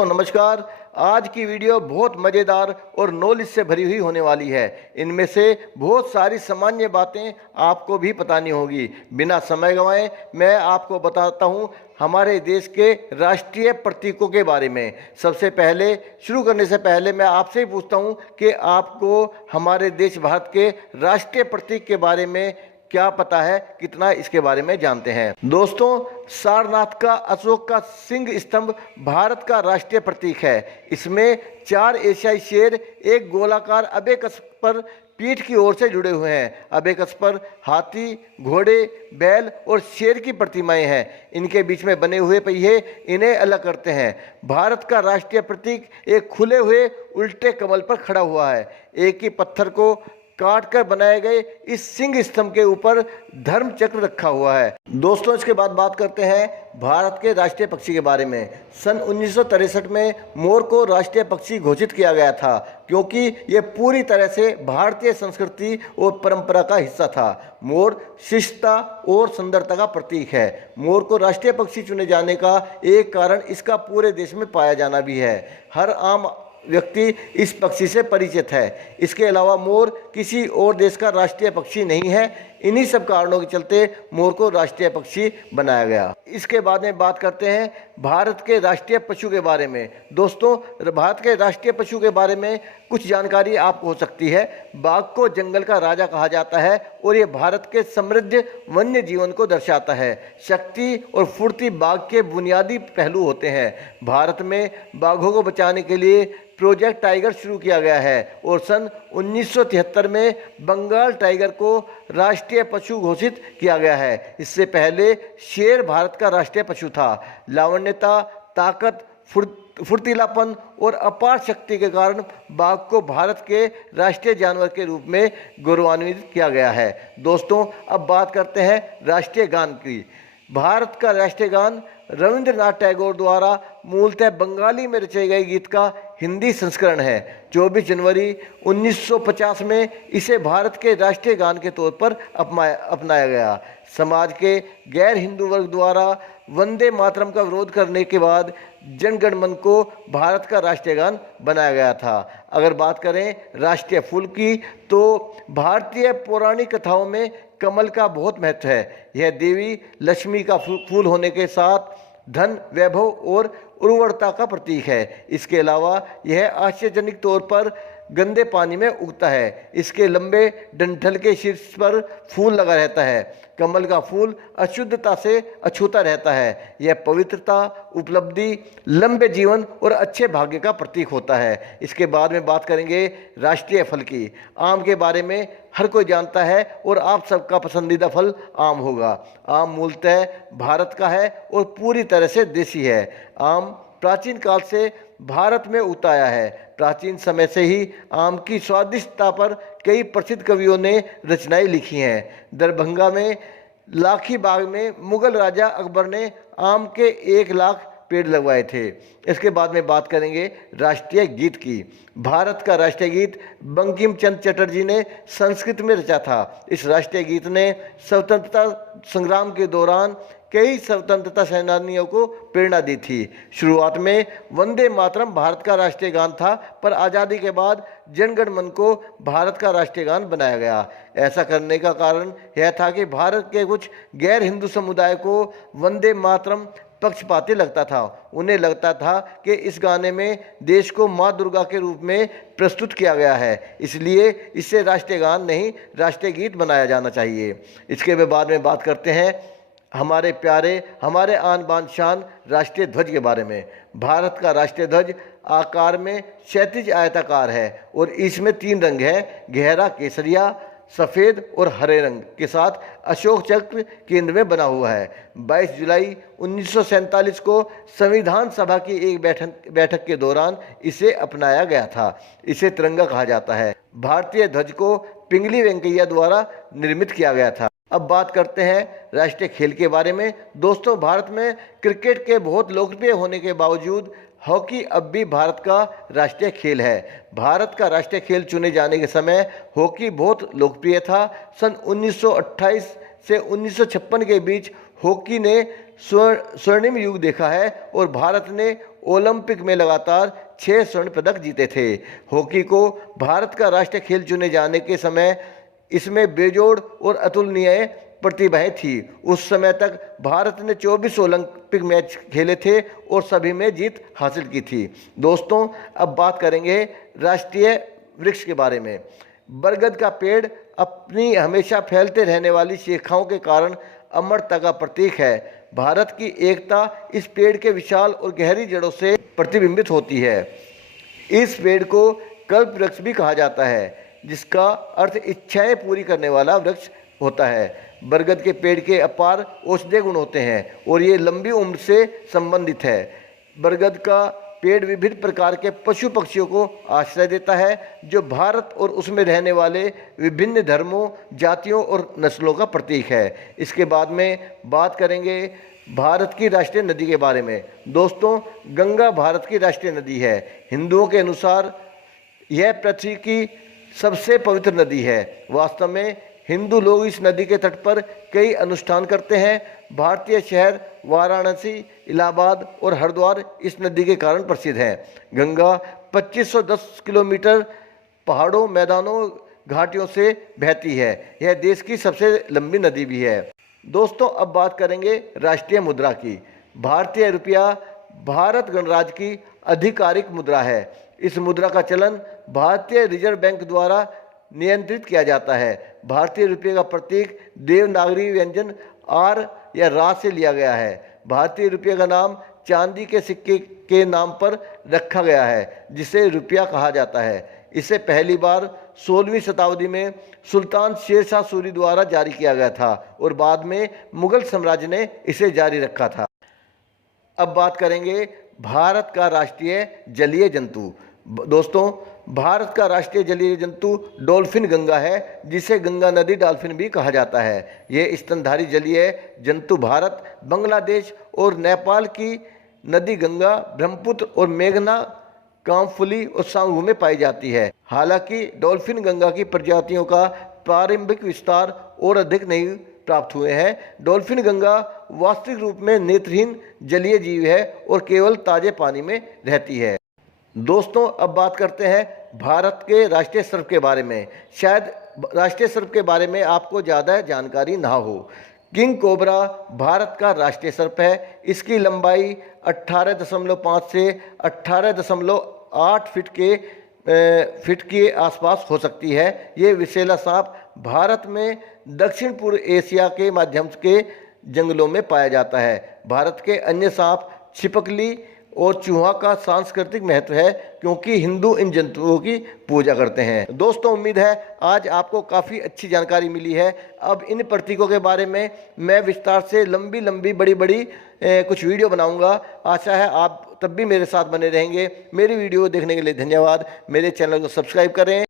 दोस्तों नमस्कार। आज की वीडियो बहुत मज़ेदार और नॉलेज से भरी हुई होने वाली है। इनमें से बहुत सारी सामान्य बातें आपको भी पता नहीं होगी। बिना समय गंवाए मैं आपको बताता हूं हमारे देश के राष्ट्रीय प्रतीकों के बारे में। सबसे पहले शुरू करने से पहले मैं आपसे ही पूछता हूं कि आपको हमारे देश भारत के राष्ट्रीय प्रतीक के बारे में क्या पता है, कितना इसके बारे में जानते हैं। दोस्तों, सारनाथ का अशोक का सिंह स्तंभ भारत का राष्ट्रीय प्रतीक है। इसमें 4 एशियाई शेर एक गोलाकार अबेकस पर पीठ की ओर से जुड़े हुए हैं। अबेकस पर हाथी, घोड़े, बैल और शेर की प्रतिमाएं हैं। इनके बीच में बने हुए पहिए इन्हें अलग करते हैं। भारत का राष्ट्रीय प्रतीक एक खुले हुए उल्टे कमल पर खड़ा हुआ है। एक ही पत्थर को काट कर बनाए गए इस सिंह स्तंभ के ऊपर धर्म चक्र रखा हुआ है। दोस्तों, इसके बाद बात करते हैं भारत के राष्ट्रीय पक्षी के बारे में। सन 1963 में मोर को राष्ट्रीय पक्षी घोषित किया गया था, क्योंकि ये पूरी तरह से भारतीय संस्कृति और परंपरा का हिस्सा था। मोर शिष्टता और सुंदरता का प्रतीक है। मोर को राष्ट्रीय पक्षी चुने जाने का एक कारण इसका पूरे देश में पाया जाना भी है। हर आम व्यक्ति इस पक्षी से परिचित है। इसके अलावा मोर किसी और देश का राष्ट्रीय पक्षी नहीं है। इन्हीं सब कारणों के चलते मोर को राष्ट्रीय पक्षी बनाया गया। इसके बाद में बात करते हैं भारत के राष्ट्रीय पशु के बारे में। दोस्तों, भारत के राष्ट्रीय पशु के बारे में कुछ जानकारी आपको हो सकती है। बाघ को जंगल का राजा कहा जाता है और ये भारत के समृद्ध वन्य जीवन को दर्शाता है। शक्ति और फुर्ती बाघ के बुनियादी पहलू होते हैं। भारत में बाघों को बचाने के लिए प्रोजेक्ट टाइगर शुरू किया गया है और सन 1973 में बंगाल टाइगर को राष्ट्रीय पशु घोषित किया गया है। इससे पहले शेर भारत का राष्ट्रीय पशु था। लावण्यता, ताकत, फुर्तीलापन और अपार शक्ति के कारण बाघ को भारत के राष्ट्रीय जानवर के रूप में गौरवान्वित किया गया है। दोस्तों, अब बात करते हैं राष्ट्रीय गान की। भारत का राष्ट्रीय गान रविंद्रनाथ टैगोर द्वारा मूलतः बंगाली में रचे गए गीत का हिंदी संस्करण है। 24 जनवरी 1950 में इसे भारत के राष्ट्रीय गान के तौर पर अपनाया गया। समाज के गैर हिंदू वर्ग द्वारा वंदे मातरम का विरोध करने के बाद जन गण मन को भारत का राष्ट्रीय गान बनाया गया था। अगर बात करें राष्ट्रीय फूल की, तो भारतीय पौराणिक कथाओं में कमल का बहुत महत्व है। यह देवी लक्ष्मी का फूल होने के साथ धन, वैभव और उर्वरता का प्रतीक है। इसके अलावा यह आश्चर्यजनक तौर पर गंदे पानी में उगता है। इसके लंबे डंठल के शीर्ष पर फूल लगा रहता है। कमल का फूल अशुद्धता से अछूता रहता है। यह पवित्रता, उपलब्धि, लंबे जीवन और अच्छे भाग्य का प्रतीक होता है। इसके बाद में बात करेंगे राष्ट्रीय फल की। आम के बारे में हर कोई जानता है और आप सबका पसंदीदा फल आम होगा। आम मूलतः भारत का है और पूरी तरह से देसी है। आम प्राचीन काल से भारत में उगता आया है। प्राचीन समय से ही आम की स्वादिष्टता पर कई प्रसिद्ध कवियों ने रचनाएं लिखी हैं। दरभंगा में लाखी बाग में मुगल राजा अकबर ने आम के 1 लाख पेड़ लगवाए थे। इसके बाद में बात करेंगे राष्ट्रीय गीत की। भारत का राष्ट्रीय गीत बंकिम चंद्र चटर्जी ने संस्कृत में रचा था। इस राष्ट्रीय गीत ने स्वतंत्रता संग्राम के दौरान कई स्वतंत्रता सेनानियों को प्रेरणा दी थी। शुरुआत में वंदे मातरम भारत का राष्ट्रीय गान था, पर आज़ादी के बाद जनगण मन को भारत का राष्ट्रीय गान बनाया गया। ऐसा करने का कारण यह था कि भारत के कुछ गैर हिंदू समुदाय को वंदे मातरम पक्षपाती लगता था। उन्हें लगता था कि इस गाने में देश को माँ दुर्गा के रूप में प्रस्तुत किया गया है, इसलिए इसे राष्ट्रीय गान नहीं राष्ट्रीय गीत बनाया जाना चाहिए। इसके बाद में बात करते हैं हमारे प्यारे, हमारे आन बान शान राष्ट्रीय ध्वज के बारे में। भारत का राष्ट्रीय ध्वज आकार में क्षैतिज आयताकार है और इसमें 3 रंग हैं, गहरा केसरिया, सफ़ेद और हरे रंग के साथ अशोक चक्र केंद्र में बना हुआ है। 22 जुलाई 1947 को संविधान सभा की एक बैठक के दौरान इसे अपनाया गया था। इसे तिरंगा कहा जाता है। भारतीय ध्वज को पिंगली वेंकैया द्वारा निर्मित किया गया था। अब बात करते हैं राष्ट्रीय खेल के बारे में। दोस्तों, भारत में क्रिकेट के बहुत लोकप्रिय होने के बावजूद हॉकी अब भी भारत का राष्ट्रीय खेल है। भारत का राष्ट्रीय खेल चुने जाने के समय हॉकी बहुत लोकप्रिय था। सन 1928 से 1956 के बीच हॉकी ने स्वर्णिम युग देखा है और भारत ने ओलंपिक में लगातार 6 स्वर्ण पदक जीते थे। हॉकी को भारत का राष्ट्रीय खेल चुने जाने के समय इसमें बेजोड़ और अतुलनीय प्रतिभाएं थी। उस समय तक भारत ने 24 ओलंपिक मैच खेले थे और सभी में जीत हासिल की थी। दोस्तों, अब बात करेंगे राष्ट्रीय वृक्ष के बारे में। बरगद का पेड़ अपनी हमेशा फैलते रहने वाली शाखाओं के कारण अमरता का प्रतीक है। भारत की एकता इस पेड़ के विशाल और गहरी जड़ों से प्रतिबिंबित होती है। इस पेड़ को कल्प वृक्ष भी कहा जाता है, जिसका अर्थ इच्छाएं पूरी करने वाला वृक्ष होता है। बरगद के पेड़ के अपार औषधीय गुण होते हैं और ये लंबी उम्र से संबंधित है। बरगद का पेड़ विभिन्न प्रकार के पशु पक्षियों को आश्रय देता है, जो भारत और उसमें रहने वाले विभिन्न धर्मों, जातियों और नस्लों का प्रतीक है। इसके बाद में बात करेंगे भारत की राष्ट्रीय नदी के बारे में। दोस्तों, गंगा भारत की राष्ट्रीय नदी है। हिंदुओं के अनुसार यह पृथ्वी की सबसे पवित्र नदी है। वास्तव में हिंदू लोग इस नदी के तट पर कई अनुष्ठान करते हैं। भारतीय शहर वाराणसी, इलाहाबाद और हरिद्वार इस नदी के कारण प्रसिद्ध हैं। गंगा 2510 किलोमीटर पहाड़ों, मैदानों, घाटियों से बहती है। यह देश की सबसे लंबी नदी भी है। दोस्तों, अब बात करेंगे राष्ट्रीय मुद्रा की। भारतीय रुपया भारत गणराज्य की आधिकारिक मुद्रा है। इस मुद्रा का चलन भारतीय रिजर्व बैंक द्वारा नियंत्रित किया जाता है। भारतीय रुपये का प्रतीक देवनागरी व्यंजन आर या रा से लिया गया है। भारतीय रुपये का नाम चांदी के सिक्के के नाम पर रखा गया है, जिसे रुपया कहा जाता है। इसे पहली बार 16वीं शताब्दी में सुल्तान शेरशाह सूरी द्वारा जारी किया गया था और बाद में मुगल साम्राज्य ने इसे जारी रखा था। अब बात करेंगे भारत का राष्ट्रीय जलीय जंतु। दोस्तों, भारत का राष्ट्रीय जलीय जंतु डॉल्फिन गंगा है, जिसे गंगा नदी डॉल्फिन भी कहा जाता है। ये स्तनधारी जलीय जंतु भारत, बांग्लादेश और नेपाल की नदी गंगा, ब्रह्मपुत्र और मेघना, कामफुली और सांगू में पाई जाती है। हालांकि डॉल्फिन गंगा की प्रजातियों का प्रारंभिक विस्तार और अधिक नहीं प्राप्त हुए हैं। डॉल्फिन गंगा वास्तविक रूप में नेत्रहीन जलीय जीव है और केवल ताजे पानी में रहती है। दोस्तों, अब बात करते हैं भारत के राष्ट्रीय सर्प के बारे में। शायद राष्ट्रीय सर्प के बारे में आपको ज़्यादा जानकारी ना हो। किंग कोबरा भारत का राष्ट्रीय सर्प है। इसकी लंबाई 18.5 से 18.8 फीट के आसपास हो सकती है। ये विषैला सांप भारत में दक्षिण पूर्व एशिया के माध्यम के जंगलों में पाया जाता है। भारत के अन्य सांप छिपकली और चूहा का सांस्कृतिक महत्व है, क्योंकि हिंदू इन जंतुओं की पूजा करते हैं। दोस्तों, उम्मीद है आज आपको काफ़ी अच्छी जानकारी मिली है। अब इन प्रतीकों के बारे में मैं विस्तार से लंबी बड़ी कुछ वीडियो बनाऊंगा। आशा है आप तब भी मेरे साथ बने रहेंगे। मेरी वीडियो देखने के लिए धन्यवाद। मेरे चैनल को सब्सक्राइब करें।